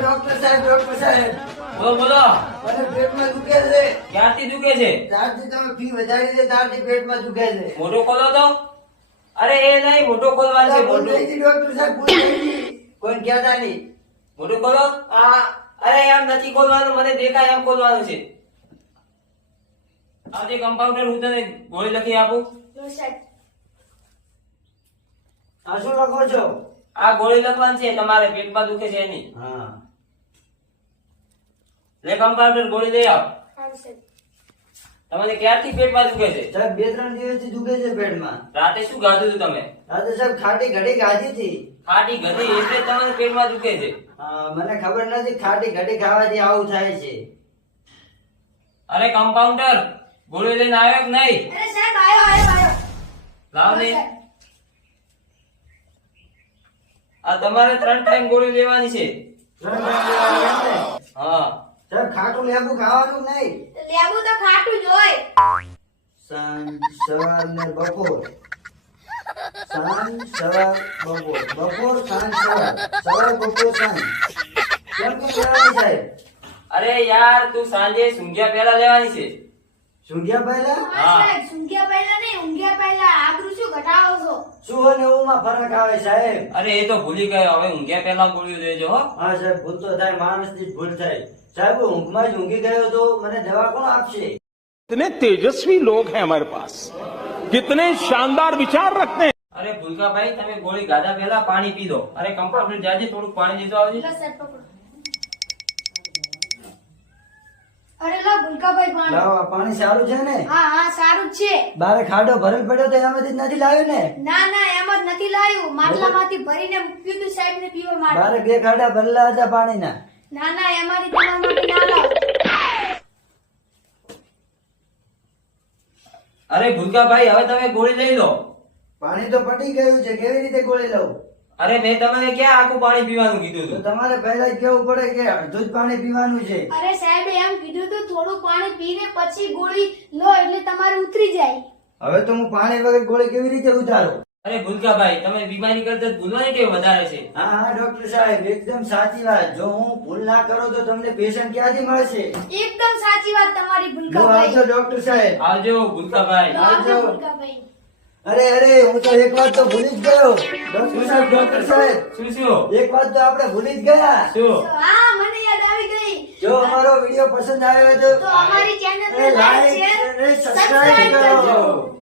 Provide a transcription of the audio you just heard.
Doctor સાહેબ બોલો બોલો. મને પેટમાં દુખે છે. ક્યાંથી દુખે છે? ત્યારથી તમે ફી વધારી છે ત્યારથી પેટમાં દુખે છે. મોટો ખોલો તો. અરે એ નહીં, મોટો ખોલવાનું છે. ભૂલ મોટો થઈ ગઈ ડોક્ટર સાહેબ, ભૂલ થઈ ગઈ. કોઈ કહેતા નહીં. મોટું ખોલો. અરે એમ નથી ખોલવાનું, મને દેખાય એમ ખોલવાનું છે. આજે કમ્પાઉન્ડર હું તને ગોળી લખી આપું. આ શું લખો છો? આ ગોળી લખવાની છે, તમારે પેટમાં દુખે છે એની. હા. લે કમ્પાઉન્ડર ગોળી લઈ આવ. તમને ક્યારથી પેટમાં દુખે છે? સાહેબ 2-3 દિવસથી દુખે છે પેટમાં. રાતે શું ખાધું હતું તમે? રાતે સાહેબ ખાટી ઘડી ખાધી હતી. ખાટી ગધી એટલે જ તમને પેટમાં દુખે છે. મને ખબર નથી ખાટી ઘડી ખાવાથી આવું થાય છે. અરે કમ્પાઉન્ડર ગોળી લઈને આવ્યો કે નહીં? અરે સાહેબ આયો. લાવ ને. આ તમારે 3 ટાઈમ ગોળી લેવાની છે. 3 ટાઈમ લેવાની એમ ને? હા. સાહેબ ખાટું લેબુ ખાવાનું નહીં. લેબુ તો ખાટું જ હોય. સાંજ સવાર ને બપોર. સાંજ સવાર બપોર. બપોર સાંજ સવાર. સવાર બપોર સાંજ. કેમ કે લેવાની સાહેબ? અરે યાર તું સાંજે સૂંઘ્યા પહેલા લેવાની છે. સૂંઘ્યા પહેલા? હા સાહેબ, સૂંઘ્યા પહેલા નહીં, ઊંઘ્યા પહેલા. આબરૂ શું ઘટાડો છો? શું અને એવુંમાં ફરક આવે સાહેબ? અરે એ તો ભૂલી ગયો, હવે ઊંઘ્યા પહેલા ગોળીઓ દેજો હો. હા સાહેબ, ભૂલ તો થાય, માણસની જ ભૂલ થાય. સાહેબ ઊંઘમાં જ ઊંઘી ગયો તો મને દવા કોણ આપશે? कितने तेजस्वी लोग हैं हमारे पास, कितने शानदार विचार रखते हैं. અરે ભૂલકાભાઈ તમે ગોળી ગાધા પહેલા પાણી પી દો. અરે કમ્પાઉન્ડર જાજે થોડુંક પાણી દીધો આવજે. લો સાહેબ પકડો. અરે લો ભૂલકાભાઈ પાણી. લાવો, આ પાણી સારું છે ને? હા સારું જ છે. બારે ખાડો ભરેલ પડ્યો તો એમાંથી જ નથી લાવ્યો ને? ના એમ જ નથી લાવ્યું, માટલામાંથી ભરીને મૂક્યું હતું સાહેબ ને પીવા માટે. બારે 2 ખાડા ભરેલા હતા પાણીના. ના એમાંથી તમારા માટે ના લાવ. અરે ભૂલકાભાઈ હવે તમે ગોળી લઈ લો. પાણી તો પટી ગયું છે, કેવી રીતે ગોળી લઉં? અરે મેં તમને ક્યાં આખું પાણી પીવાનું કીધું તો હતું? તમારે પહેલા જ કેવું પડે કે અડધું જ પાણી પીવાનું છે. અરે સાહેબ એમ કીધું તું થોડું પાણી પીને પછી ગોળી લો એટલે તમારે ઉતરી જાય. હવે તો હું પાણી વગર ગોળી કેવી રીતે ઉતારું? અરે ભૂલકાભાઈ તમે બીમારી કરતા ભૂલવાની ટેવ વધારે છે. હા ડોક્ટર સાહેબ, એકદમ સાચી વાત. જો હું ભૂલ ના કરું તો તમને પેશન્ટ ક્યાંથી મળશે? એકદમ સાચી વાત તમારી જો ભૂલકાભાઈ. આવજો ડોક્ટર સાહેબ. આવજો ભૂલકાભાઈ. આવજો ભૂલકાભાઈ. અરે હું તો એક વાત તો ભૂલી જ ગયો. ડોક્ટર સાહેબ શું એક વાત તો આપણે ભૂલી જ ગયા. શું? હા મને યાદ આવી ગઈ. જો અમારો વિડીયો પસંદ આવ્યો તો અમારી ચેનલ ને લાઈક લાઈક શેર અને સબસ્ક્રાઇબ કરો.